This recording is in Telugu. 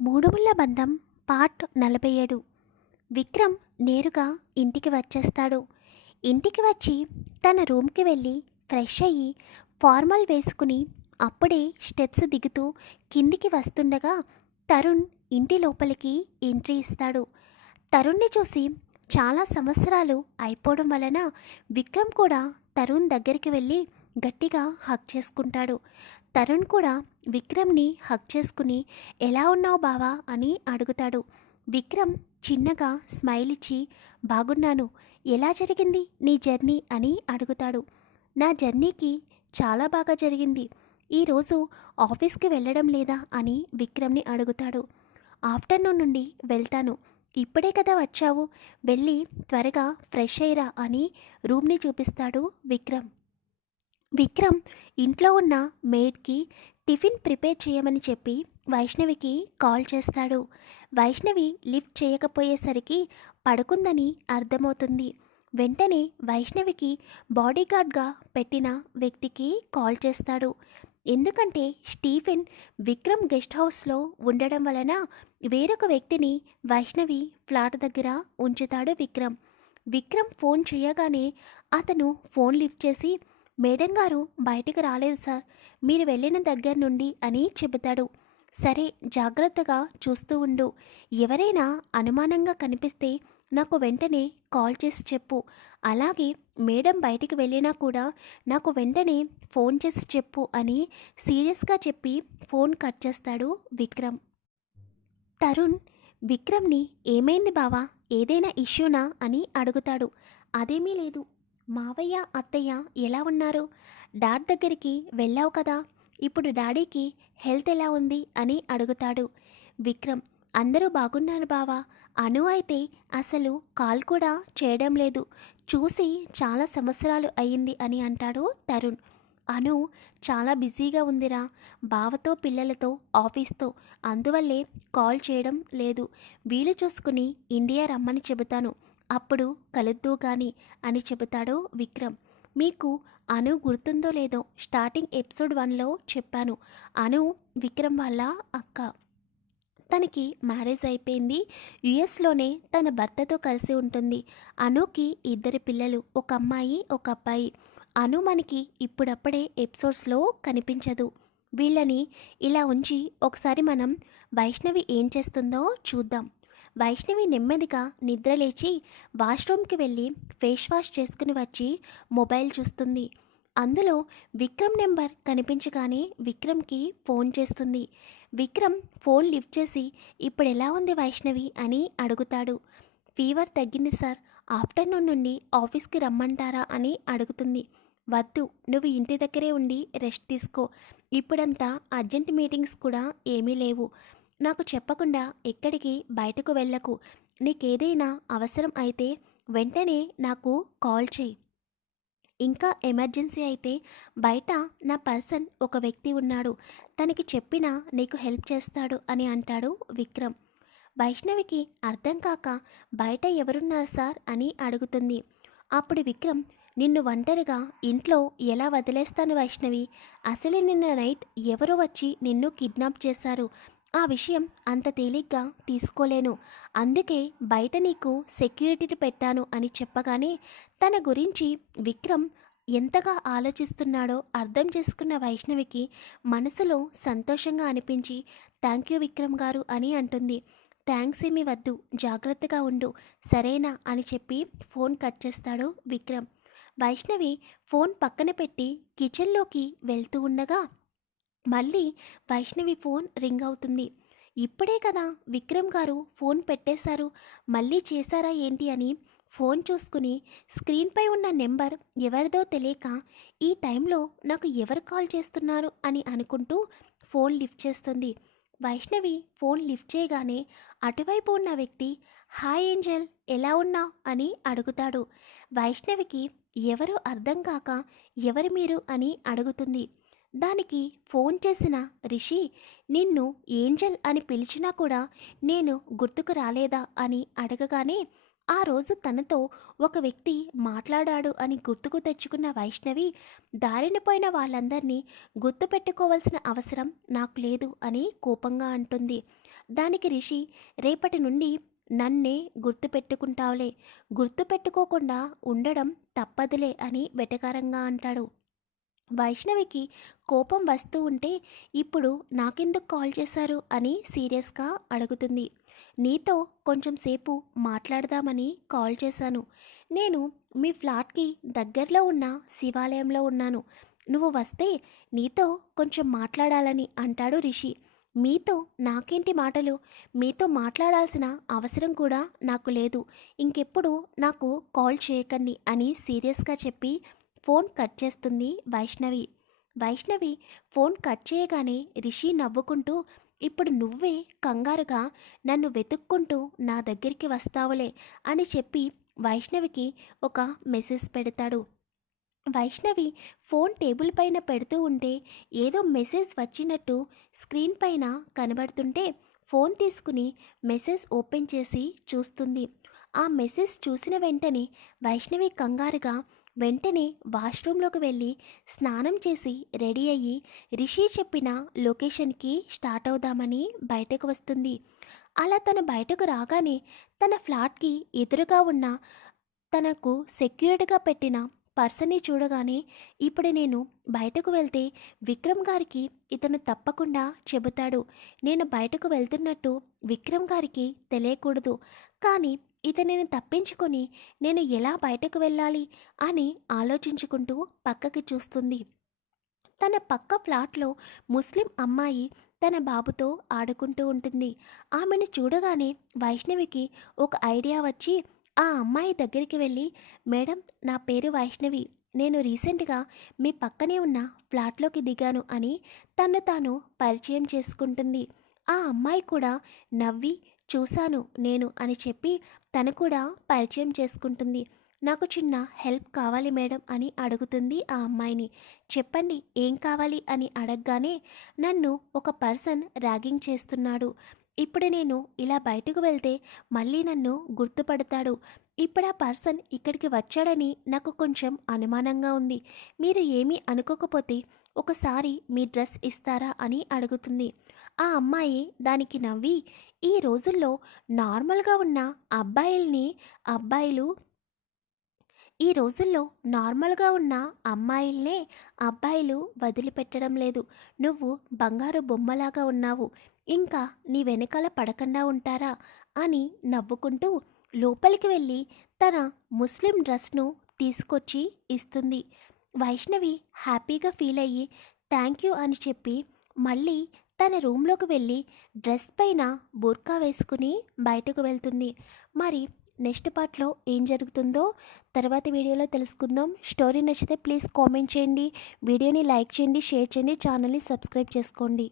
మూడుముళ్ళ బంధం పార్ట్ 47. విక్రమ్ నేరుగా ఇంటికి వచ్చేస్తాడు. ఇంటికి వచ్చి తన రూమ్కి వెళ్ళి ఫ్రెష్ అయ్యి ఫార్మల్ వేసుకుని అప్పుడే స్టెప్స్ దిగుతూ కిందికి వస్తుండగా తరుణ్ ఇంటి లోపలికి ఎంట్రీ ఇస్తాడు. తరుణ్ని చూసి చాలా సంవత్సరాలు అయిపోవడం వలన విక్రమ్ కూడా తరుణ్ దగ్గరికి వెళ్ళి గట్టిగా హగ్ చేసుకుంటాడు. తరుణ్ కూడా విక్రమ్ని హగ్ చేసుకుని ఎలా ఉన్నావు బావా అని అడుగుతాడు. విక్రమ్ చిన్నగా స్మైల్ ఇచ్చి బాగున్నాను, ఎలా జరిగింది నీ జర్నీ అని అడుగుతాడు. నా జర్నీకి చాలా బాగా జరిగింది, ఈరోజు ఆఫీస్కి వెళ్ళడం లేదా అని విక్రమ్ని అడుగుతాడు. ఆఫ్టర్నూన్ నుండి వెళ్తాను, ఇప్పుడే కదా వచ్చావు, వెళ్ళి త్వరగా ఫ్రెష్ అయ్యిరా అని రూమ్ని చూపిస్తాడు విక్రమ్. విక్రమ్ ఇంట్లో ఉన్న మేడ్కి టిఫిన్ ప్రిపేర్ చేయమని చెప్పి వైష్ణవికి కాల్ చేస్తాడు. వైష్ణవి లిఫ్ట్ చేయకపోయేసరికి పడుకుందని అర్థమవుతుంది. వెంటనే వైష్ణవికి బాడీగార్డ్గా పెట్టిన వ్యక్తికి కాల్ చేస్తాడు. ఎందుకంటే స్టీఫెన్ విక్రమ్ గెస్ట్ హౌస్లో ఉండడం వలన వేరొక వ్యక్తిని వైష్ణవి ఫ్లాట్ దగ్గర ఉంచుతాడు విక్రమ్. విక్రమ్ ఫోన్ చేయగానే అతను ఫోన్ లిఫ్ట్ చేసి మేడం గారు బయటికి రాలేదు సార్, మీరు వెళ్ళిన దగ్గర నుండి అని చెబుతాడు. సరే జాగ్రత్తగా చూస్తూ ఉండు, ఎవరైనా అనుమానంగా కనిపిస్తే నాకు వెంటనే కాల్ చేసి చెప్పు, అలాగే మేడం బయటికి వెళ్ళినా కూడా నాకు వెంటనే ఫోన్ చేసి చెప్పు అని సీరియస్గా చెప్పి ఫోన్ కట్ చేస్తాడు విక్రమ్. తరుణ్ విక్రమ్ని ఏమైంది బావా, ఏదైనా ఇష్యూనా అని అడుగుతాడు. అదేమీ లేదు, మావయ్య అత్తయ్య ఎలా ఉన్నారు, డాడ్ దగ్గరికి వెళ్ళావు కదా, ఇప్పుడు డాడీకి హెల్త్ ఎలా ఉంది అని అడుగుతాడు విక్రమ్. అందరూ బాగున్నారు బావా, అను అయితే అసలు కాల్ కూడా చేయడం లేదు, చూసి చాలా సంవత్సరాలు అయ్యింది అని అంటాడు తరుణ్. అను చాలా బిజీగా ఉందిరా, బావతో పిల్లలతో ఆఫీస్తో, అందువల్లే కాల్ చేయడం లేదు, వీలు చూసుకుని ఇండియా రమ్మని చెబుతాను, అప్పుడు కలుద్దు గాని అని చెబుతాడు విక్రమ్. మీకు అను గుర్తుందో లేదో, స్టార్టింగ్ ఎపిసోడ్ 1లో చెప్పాను, అను విక్రమ్ వాళ్ళ అక్క. తనకి మ్యారేజ్ అయిపోయింది, యుఎస్లోనే తన భర్తతో కలిసి ఉంటుంది. అనుకి 2 పిల్లలు, ఒక అమ్మాయి ఒక అబ్బాయి. అను మనకి ఇప్పుడప్పుడే ఎపిసోడ్స్లో కనిపించదు. వీళ్ళని ఇలా ఉంచి ఒకసారి మనం వైష్ణవి ఏం చేస్తుందో చూద్దాం. వైష్ణవి నెమ్మదిగా నిద్రలేచి వాష్రూమ్కి వెళ్ళి ఫేస్ వాష్ చేసుకుని వచ్చి మొబైల్ చూస్తుంది. అందులో విక్రమ్ నెంబర్ కనిపించగానే విక్రమ్కి ఫోన్ చేస్తుంది. విక్రమ్ ఫోన్ లిఫ్ట్ చేసి ఇప్పుడు ఎలా ఉంది వైష్ణవి అని అడుగుతాడు. ఫీవర్ తగ్గింది సార్, ఆఫ్టర్నూన్ నుండి ఆఫీస్కి రమ్మంటారా అని అడుగుతుంది. వద్దు, నువ్వు ఇంటి దగ్గరే ఉండి రెస్ట్ తీసుకో, ఇప్పుడంతా అర్జెంట్ మీటింగ్స్ కూడా ఏమీ లేవు, నాకు చెప్పకుండా ఎక్కడికి బయటకు వెళ్ళకు, నీకేదైనా అవసరం అయితే వెంటనే నాకు కాల్ చేయి, ఇంకా ఎమర్జెన్సీ అయితే బయట నా పర్సన్ ఒక వ్యక్తి ఉన్నాడు, తనకి చెప్పినా నీకు హెల్ప్ చేస్తాడు అని అంటాడు విక్రమ్. వైష్ణవికి అర్థం కాక బయట ఎవరున్నారు సార్ అని అడుగుతుంది. అప్పుడు విక్రమ్, నిన్ను ఒంటరిగా ఇంట్లో ఎలా వదిలేస్తాను వైష్ణవి, అసలే నిన్న నైట్ ఎవరో వచ్చి నిన్ను కిడ్నాప్ చేశారు, ఆ విషయం అంత తేలిగ్గా తీసుకోలేను, అందుకే బయట నీకు సెక్యూరిటీ పెట్టాను అని చెప్పగానే తన గురించి విక్రమ్ ఎంతగా ఆలోచిస్తున్నాడో అర్థం చేసుకున్న వైష్ణవికి మనసులో సంతోషంగా అనిపించి థ్యాంక్ యూ విక్రమ్ గారు అని అంటుంది. థ్యాంక్స్ ఏమీ వద్దు, జాగ్రత్తగా ఉండు సరేనా అని చెప్పి ఫోన్ కట్ చేస్తాడు విక్రమ్. వైష్ణవి ఫోన్ పక్కన పెట్టి కిచెన్లోకి వెళ్తూ ఉండగా మళ్ళీ వైష్ణవి ఫోన్ రింగ్ అవుతుంది. ఇప్పుడే కదా విక్రమ్ గారు ఫోన్ పెట్టేశారు, మళ్ళీ చేశారా ఏంటి అని ఫోన్ చూసుకుని స్క్రీన్పై ఉన్న నెంబర్ ఎవరిదో తెలియక ఈ టైంలో నాకు ఎవరు కాల్ చేస్తున్నారు అని అనుకుంటూ ఫోన్ లిఫ్ట్ చేస్తుంది. వైష్ణవి ఫోన్ లిఫ్ట్ చేయగానే అటువైపు ఉన్న వ్యక్తి హాయ్ ఏంజల్ ఎలా ఉన్నావు అని అడుగుతాడు. వైష్ణవికి ఎవరో అర్థం కాక ఎవరు మీరు అని అడుగుతుంది. దానికి ఫోన్ చేసిన రిషి నిన్ను ఏంజల్ అని పిలిచినా కూడా నేను గుర్తుకు రాలేదా అని అడగగానే ఆ రోజు తనతో ఒక వ్యక్తి మాట్లాడాడు అని గుర్తుకు తెచ్చుకున్న వైష్ణవి దారిన పోయిన వాళ్ళందరినీ గుర్తుపెట్టుకోవాల్సిన అవసరం నాకు లేదు అని కోపంగా అంటుంది. దానికి రిషి, రేపటి నుండి నన్నే గుర్తుపెట్టుకుంటావులే, గుర్తుపెట్టుకోకుండా ఉండడం తప్పదులే అని వెటకారంగా అంటాడు. వైష్ణవికి కోపం వస్తూ ఉంటే, ఇప్పుడు నాకెందుకు కాల్ చేశారు అని సీరియస్గా అడుగుతుంది. నీతో కొంచెం సేపు మాట్లాడదామని కాల్ చేశాను. నేను మీ ఫ్లాట్కి దగ్గరలో ఉన్న శివాలయంలో ఉన్నాను. నువ్వు వస్తే నీతో కొంచెం మాట్లాడాలని అంటాడు రిషి. మీతో నాకేంటి మాటలు, మీతో మాట్లాడాల్సిన అవసరం కూడా నాకు లేదు, ఇంకెప్పుడు నాకు కాల్ చేయకండి అని సీరియస్గా చెప్పి ఫోన్ కట్ చేస్తుంది వైష్ణవి. వైష్ణవి ఫోన్ కట్ చేయగానే రిషి నవ్వుకుంటూ, ఇప్పుడు నువ్వే కంగారుగా నన్ను వెతుక్కుంటూ నా దగ్గరికి వస్తావులే అని చెప్పి వైష్ణవికి ఒక మెసేజ్ పెడతాడు. వైష్ణవి ఫోన్ టేబుల్ పైన పెడుతూ ఉంటే ఏదో మెసేజ్ వచ్చినట్టు స్క్రీన్ పైన కనబడుతుంటే ఫోన్ తీసుకుని మెసేజ్ ఓపెన్ చేసి చూస్తుంది. ఆ మెసేజ్ చూసిన వెంటనే వైష్ణవి కంగారుగా వెంటనే వాష్రూమ్లోకి వెళ్ళి స్నానం చేసి రెడీ అయ్యి రిషి చెప్పిన లొకేషన్కి స్టార్ట్ అవుదామని బయటకు వస్తుంది. అలా తను బయటకు రాగానే తన ఫ్లాట్కి ఎదురుగా ఉన్న తనకు సెక్యూరిటీగా పెట్టిన పర్సన్ని చూడగానే, ఇప్పుడు నేను బయటకు వెళ్తే విక్రమ్ గారికి ఇతను తప్పకుండా చెబుతాడు. నేను బయటకు వెళ్తున్నట్టు విక్రమ్ గారికి తెలియకూడదు. కానీ ఇతనిని తప్పించుకొని నేను ఎలా బయటకు వెళ్ళాలి అని ఆలోచించుకుంటూ పక్కకి చూస్తుంది. తన పక్క ఫ్లాట్లో ముస్లిం అమ్మాయి తన బాబుతో ఆడుకుంటూ ఉంటుంది. ఆమెను చూడగానే వైష్ణవికి ఒక ఐడియా వచ్చి ఆ అమ్మాయి దగ్గరికి వెళ్ళి, మేడం, నా పేరు వైష్ణవి, నేను రీసెంట్గా మీ పక్కనే ఉన్న ఫ్లాట్లోకి దిగాను అని తను తాను పరిచయం చేసుకుంటుంది. ఆ అమ్మాయి కూడా నవ్వి, చూశాను నేను అని చెప్పి తను కూడా పరిచయం చేసుకుంటుంది. నాకు చిన్న హెల్ప్ కావాలి మేడం అని అడుగుతుంది ఆ అమ్మాయిని. చెప్పండి, ఏం కావాలి అని అడగగానే, నన్ను ఒక పర్సన్ ర్యాగింగ్ చేస్తున్నాడు. ఇప్పుడు నేను ఇలా బయటకు వెళ్తే మళ్ళీ నన్ను గుర్తుపడతాడు. ఇప్పుడు ఆ పర్సన్ ఇక్కడికి వచ్చాడని నాకు కొంచెం అనుమానంగా ఉంది. మీరు ఏమీ అనుకోకపోతే ఒకసారి మీ డ్రెస్ ఇస్తారా అని అడుగుతుంది. ఆ అమ్మాయి దానికి నవ్వి, ఈ రోజుల్లో నార్మల్గా ఉన్న అబ్బాయిల్ని అబ్బాయిలు ఈ రోజుల్లో నార్మల్గా ఉన్న అమ్మాయిల్నే అబ్బాయిలు వదిలిపెట్టడం లేదు. నువ్వు బంగారు బొమ్మలాగా ఉన్నావు, ఇంకా నీ వెనకాల పడకుండా ఉంటారా అని నవ్వుకుంటూ లోపలికి వెళ్ళి తన ముస్లిం డ్రెస్ను తీసుకొచ్చి ఇస్తుంది. వైష్ణవి హ్యాపీగా ఫీల్ అయ్యి థ్యాంక్ యూ అని చెప్పి మళ్ళీ తన రూమ్లోకి వెళ్ళి డ్రెస్ పైన బుర్కా వేసుకుని బయటకు వెళ్తుంది. మరి నెక్స్ట్ పార్ట్లో ఏం జరుగుతుందో తర్వాతి వీడియోలో తెలుసుకుందాం. స్టోరీ నచ్చితే ప్లీజ్ కామెంట్ చేయండి, వీడియోని లైక్ చేయండి, షేర్ చేయండి, ఛానల్ని సబ్స్క్రైబ్ చేసుకోండి.